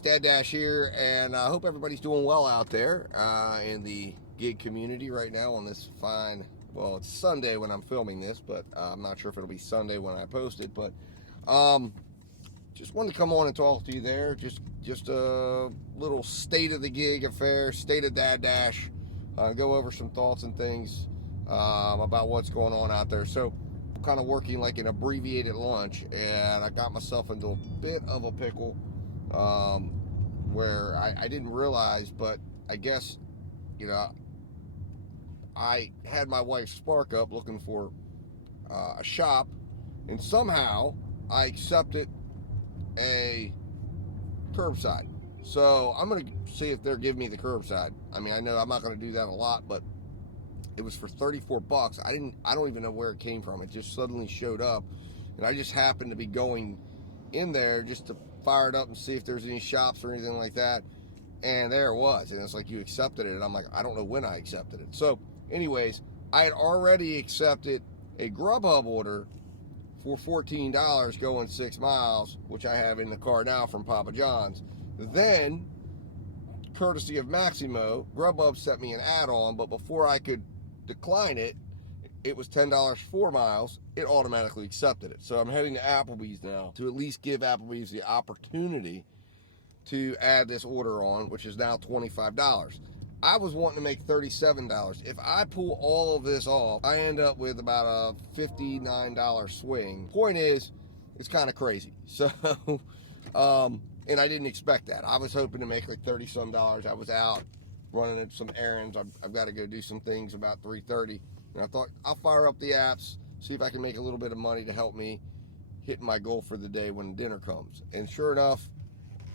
guys, DoorDash here, and I hope everybody's doing well out there in the gig community right now on this fine, well, it's Sunday when I'm filming this, but I'm not sure if it'll be Sunday when I post it, but just wanted to come on and talk to you there, just a little state of the gig affair, state of DoorDash, go over some thoughts and things about what's going on out there. So, kind of working like an abbreviated lunch, and I got myself into a bit of a pickle where I didn't realize, but I guess, you know, I had my wife spark up looking for a shop, and somehow I accepted a curbside. So I'm going to see if they're giving me the curbside. I mean, I know I'm not going to do that a lot, but it was for $34. I don't even know where it came from. It just suddenly showed up, and I just happened to be going in there just to fire it up and see if there's any shops or anything like that. And there it was. And it's like, you accepted it. And I'm like, I don't know when I accepted it. So anyways, I had already accepted a Grubhub order for $14 going 6 miles, which I have in the car now from Papa John's. Then, courtesy of Maximo, Grubhub sent me an add-on, but before I could decline it, it was $10 4 miles. It automatically accepted it. So I'm heading to Applebee's now to at least give Applebee's the opportunity to add this order on, which is now $25. I was wanting to make $37. If I pull all of this off, I end up with about a $59 swing. Point is, it's kind of crazy. So, and I didn't expect that. I was hoping to make like 30 some dollars. I was out running some errands. I've got to go do some things about 3:30. And I thought, I'll fire up the apps, see if I can make a little bit of money to help me hit my goal for the day when dinner comes. And sure enough,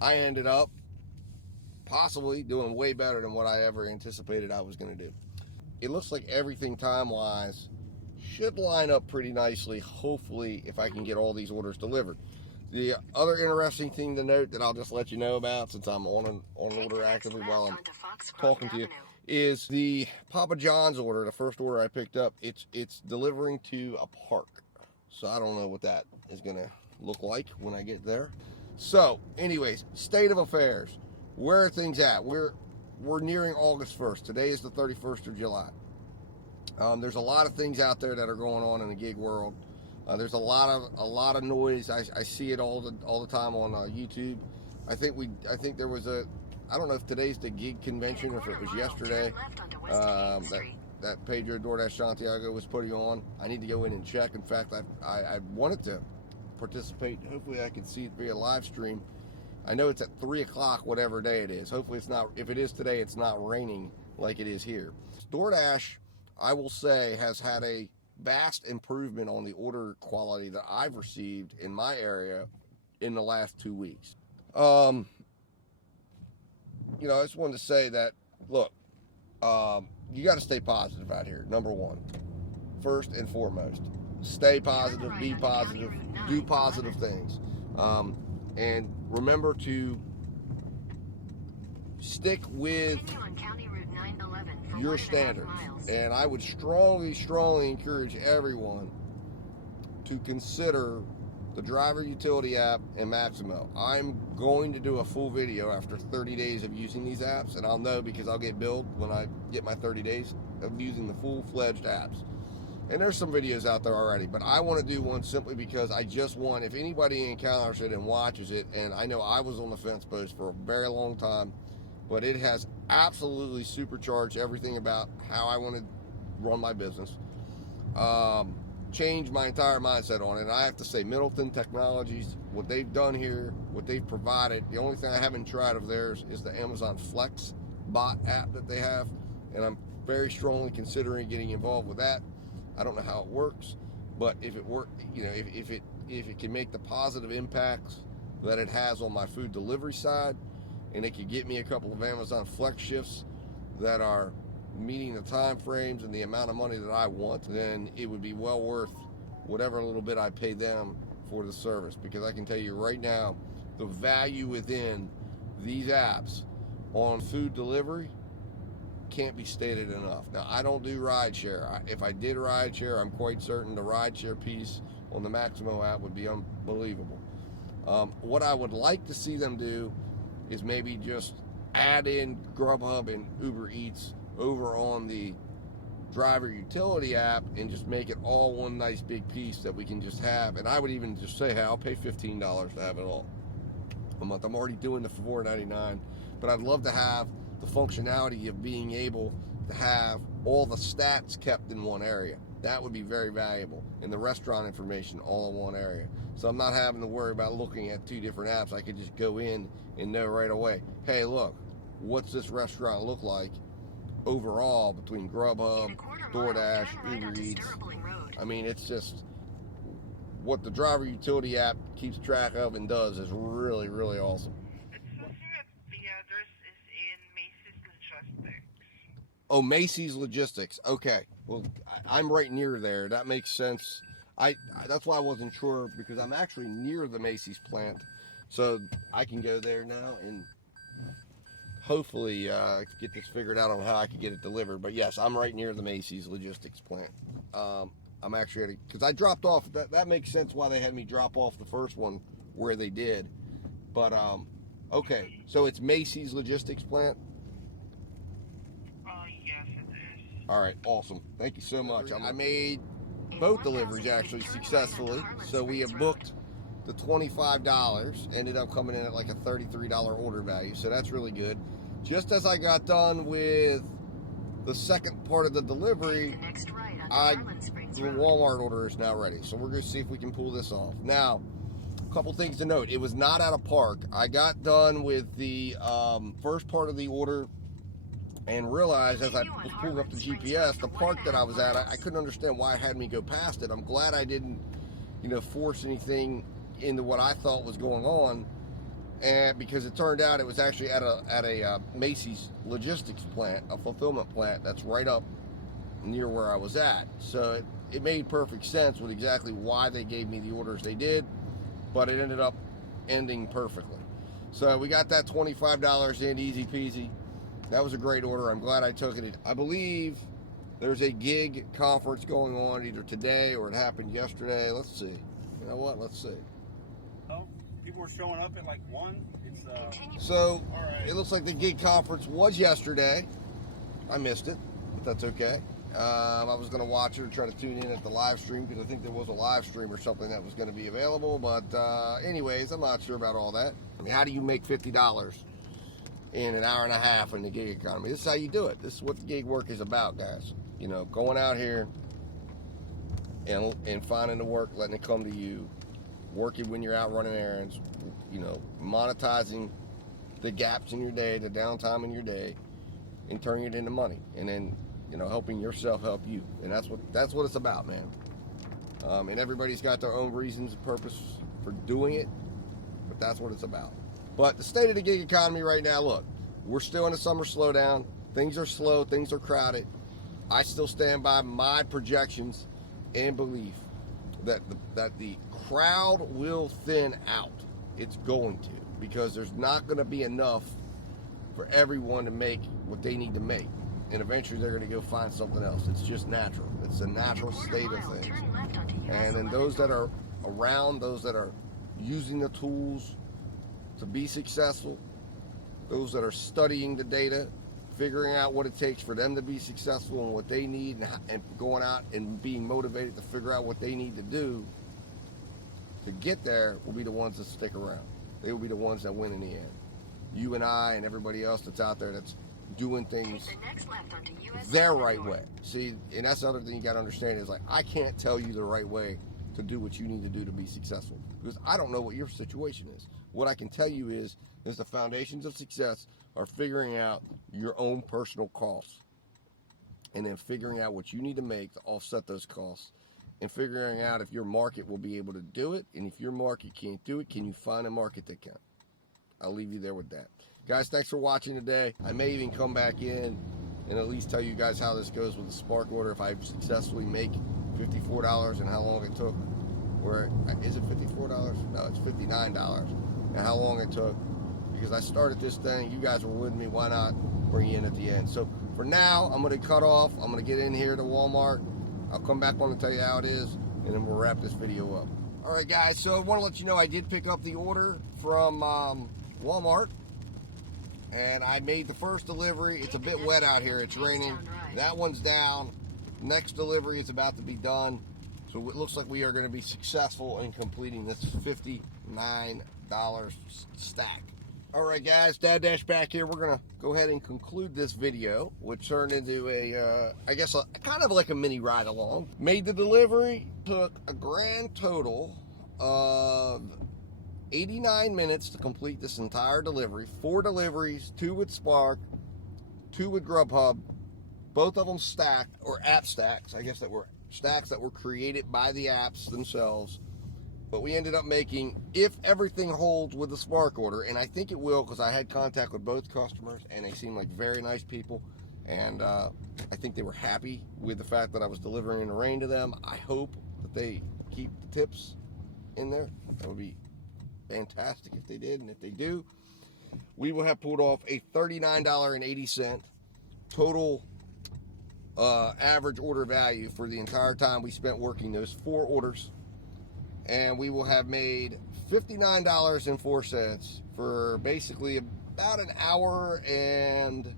I ended up possibly doing way better than what I ever anticipated I was going to do. It looks like everything time-wise should line up pretty nicely, hopefully, if I can get all these orders delivered. The other interesting thing to note that I'll just let you know about, since I'm on an order actively while I'm talking to you, is the Papa John's order, the first order I picked up. It's delivering to a park. So I don't know what that is going to look like when I get there. So, anyways, state of affairs. Where are things at? We're nearing August 1st. Today is the 31st of July. There's a lot of things out there that are going on in the gig world. There's a lot of noise. I see it all the time on YouTube. I think there was I don't know if today's the gig convention or if it was yesterday. That Pedro DoorDash Santiago was putting on. I need to go in and check. In fact, I wanted to participate. Hopefully, I can see it via live stream. I know it's at 3 o'clock, whatever day it is. Hopefully, it's not. If it is today, it's not raining like it is here. DoorDash, I will say, has had a vast improvement on the order quality that I've received in my area in the last 2 weeks. You know, I just wanted to say that, look, you got to stay positive out here, number one. First and foremost. Stay positive, be positive, do positive things. And remember to stick with your standards. And I would strongly encourage everyone to consider the driver utility app and Maximo. I'm going to do a full video after 30 days of using these apps, and I'll know because I'll get billed when I get my 30 days of using the full-fledged apps. And there's some videos out there already, but I want to do one simply because I just want, if anybody encounters it and watches it, and I know I was on the fence post for a very long time, but it has absolutely supercharged everything about how I want to run my business. Changed my entire mindset on it. And I have to say, Middleton Technologies, what they've done here, what they've provided, the only thing I haven't tried of theirs is the Amazon Flex bot app that they have, and I'm very strongly considering getting involved with that. I don't know how it works, but if it work, you know, if it can make the positive impacts that it has on my food delivery side, and it could get me a couple of Amazon Flex shifts that are meeting the time frames and the amount of money that I want, then it would be well worth whatever little bit I pay them for the service. Because I can tell you right now, the value within these apps on food delivery can't be stated enough. Now, I don't do rideshare. If I did rideshare, I'm quite certain the rideshare piece on the Maximo app would be unbelievable. What I would like to see them do is maybe just add in Grubhub and Uber Eats over on the driver utility app and just make it all one nice big piece that we can just have. And I would even just say, hey, I'll pay $15 to have it all a month. I'm already doing the $4.99, but I'd love to have the functionality of being able to have all the stats kept in one area. That would be very valuable, and the restaurant information all in one area. So I'm not having to worry about looking at 2 different apps. I could just go in and know right away, hey, look, what's this restaurant look like overall between Grubhub, DoorDash, Uber Eats. I mean, it's just what the driver utility app keeps track of and does is really, really awesome. It says here the address is in Macy's Logistics. Oh, Macy's Logistics. Okay. Well, I'm right near there. That makes sense. That's why I wasn't sure, because I'm actually near the Macy's plant. So I can go there now and hopefully get this figured out on how I can get it delivered. But yes, I'm right near the Macy's Logistics plant. I'm actually, because I dropped off, that makes sense why they had me drop off the first one where they did. But, okay, so it's Macy's Logistics plant? Yes, it is. All right, awesome. Thank you so much. I made both deliveries actually successfully. So we have booked the $25, ended up coming in at like a $33 order value. So that's really good. Just as I got done with the second part of the delivery, the Walmart order is now ready. So we're going to see if we can pull this off. Now, a couple things to note. It was not at a park. I got done with the first part of the order and realized as I was pulling up the GPS, the park that I was at, I couldn't understand why it had me go past it. I'm glad I didn't, force anything into what I thought was going on, and because it turned out it was actually at a Macy's logistics plant, a fulfillment plant that's right up near where I was at. So it made perfect sense with exactly why they gave me the orders they did, but it ended up ending perfectly. So we got that $25 in, easy peasy. That was a great order. I'm glad I took it. I believe there's a gig conference going on either today or it happened yesterday. Let's see. You know what? Let's see. Oh, people were showing up at like 1. So right. It looks like the gig conference was yesterday. I missed it, but that's okay. I was going to watch it or try to tune in at the live stream because I think there was a live stream or something that was going to be available. But anyways, I'm not sure about all that. I mean, how do you make $50 in an hour and a half in the gig economy? This is how you do it. This is what the gig work is about, guys. Going out here and finding the work, letting it come to you, working when you're out running errands, monetizing the gaps in your day, the downtime in your day, and turning it into money, and then helping yourself help you. And that's what it's about, man. And everybody's got their own reasons and purpose for doing it, but that's what it's about. But the state of the gig economy right now, look, we're still in a summer slowdown. Things are slow, things are crowded. I still stand by my projections and belief that the crowd will thin out. It's going to, because there's not going to be enough for everyone to make what they need to make. And eventually they're going to go find something else. It's just natural. It's a natural state of things. And then those that are around, those that are using the tools to be successful, those that are studying the data, figuring out what it takes for them to be successful and what they need, and going out and being motivated to figure out what they need to do to get there, will be the ones that stick around. They will be the ones that win in the end. You and I and everybody else that's out there that's doing things their right way. See, and that's the other thing you got to understand is, like, I can't tell you the right way to do what you need to do to be successful, because I don't know what your situation is. What I can tell you is the foundations of success are figuring out your own personal costs, and then figuring out what you need to make to offset those costs, and figuring out if your market will be able to do it, and if your market can't do it, can you find a market that can? I'll leave you there with that. Guys, thanks for watching today. I may even come back in and at least tell you guys how this goes with the Spark order, if I successfully make $54 and how long it took. Or is it $54? No, it's $59. And how long it took. Because I started this thing, you guys were with me, why not bring you in at the end? So for now, I'm going to cut off. I'm going to get in here to Walmart. I'll come back on and tell you how it is, and then we'll wrap this video up. All right, guys, so I want to let you know I did pick up the order from Walmart. and I made the first delivery. It's a bit wet out here. It's raining. That one's down. Next delivery is about to be done. So it looks like we are going to be successful in completing this $59 stack. All right, guys, DoorDash back here. We're going to go ahead and conclude this video, which turned into I guess, kind of like a mini ride along. Made the delivery, took a grand total of 89 minutes to complete this entire delivery. 4 deliveries, 2 with Spark, 2 with Grubhub, both of them stacked, or app stacks, I guess, that were stacks that were created by the apps themselves. But we ended up making, if everything holds with the Spark order, and I think it will, because I had contact with both customers and they seemed like very nice people, and I think they were happy with the fact that I was delivering in the rain to them. I hope that they keep the tips in there. That would be fantastic if they did, and if they do, we will have pulled off a $39.80 total average order value for the entire time we spent working those 4 orders. And we will have made $59.04 for basically about an hour and,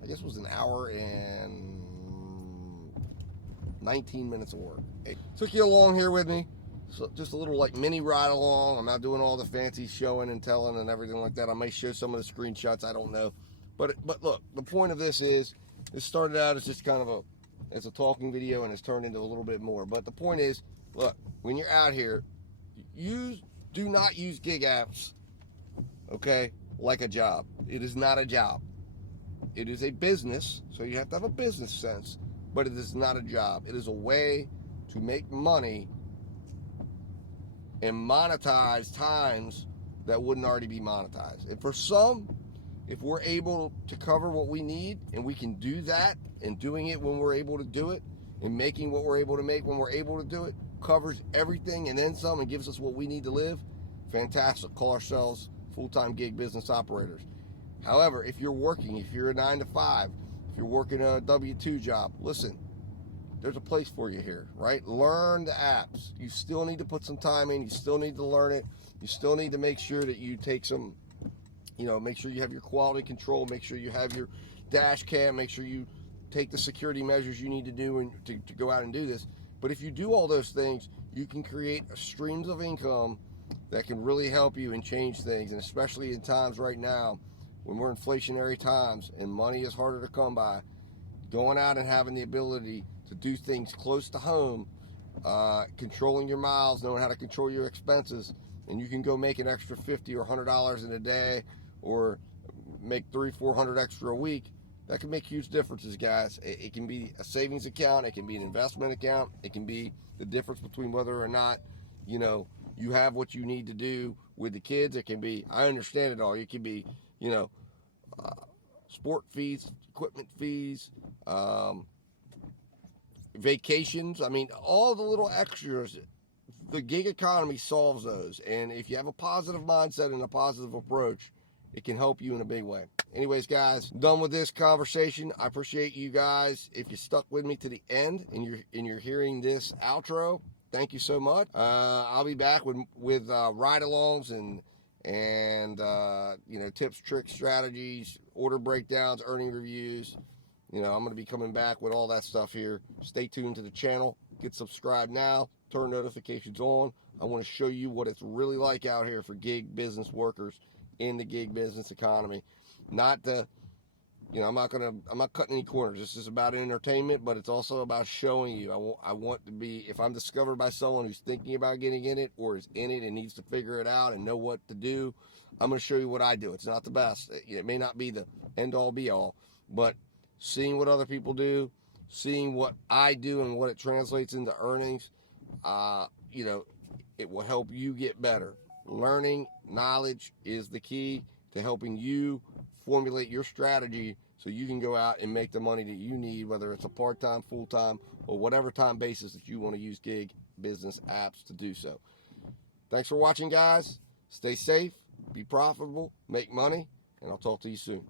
I guess it was an hour and 19 minutes of work. Took you along here with me. So just a little like mini ride along. I'm not doing all the fancy showing and telling and everything like that. I may show some of the screenshots. I don't know. But look, the point of this is, this started out as just kind of as a talking video, and it's turned into a little bit more. But the point is, look, when you're out here, do not use gig apps, okay, like a job. It is not a job. It is a business, so you have to have a business sense, but it is not a job. It is a way to make money and monetize times that wouldn't already be monetized. And for some, if we're able to cover what we need, and we can do that, and doing it when we're able to do it, and making what we're able to make when we're able to do it, covers everything and then some, and gives us what we need to live, fantastic. Call ourselves full-time gig business operators. However, if you're working, if you're a 9 to 5, if you're working a W-2 job, listen, there's a place for you here, right? Learn the apps. You still need to put some time in. You still need to learn it. You still need to make sure that you take some, make sure you have your quality control, make sure you have your dash cam, make sure you take the security measures you need to do and to go out and do this. But if you do all those things, you can create streams of income that can really help you and change things. And especially in times right now when we're inflationary times and money is harder to come by, going out and having the ability to do things close to home, controlling your miles, knowing how to control your expenses, and you can go make an extra $50 or $100 in a day, or make $300-400 extra a week. That can make huge differences, guys. It can be a savings account. It can be an investment account. It can be the difference between whether or not, you have what you need to do with the kids. It can be, I understand it all. It can be, sport fees, equipment fees, vacations. I mean, all the little extras. The gig economy solves those. And if you have a positive mindset and a positive approach, it can help you in a big way. Anyways, guys, done with this conversation. I appreciate you guys. If you stuck with me to the end and you're hearing this outro, thank you so much. I'll be back with ride-alongs and tips, tricks, strategies, order breakdowns, earning reviews. I'm going to be coming back with all that stuff here. Stay tuned to the channel. Get subscribed now. Turn notifications on. I want to show you what it's really like out here for gig business workers in the gig business economy. Not the, I'm not cutting any corners. This is about entertainment, but it's also about showing you. I want to be, if I'm discovered by someone who's thinking about getting in it or is in it and needs to figure it out and know what to do, I'm going to show you what I do. It's not the best. It may not be the end all be all, but seeing what other people do, seeing what I do and what it translates into earnings, it will help you get better. Learning, knowledge is the key to helping you formulate your strategy so you can go out and make the money that you need, whether it's a part-time, full-time, or whatever time basis that you want to use gig business apps to do so. Thanks for watching, guys. Stay safe, be profitable, make money, and I'll talk to you soon.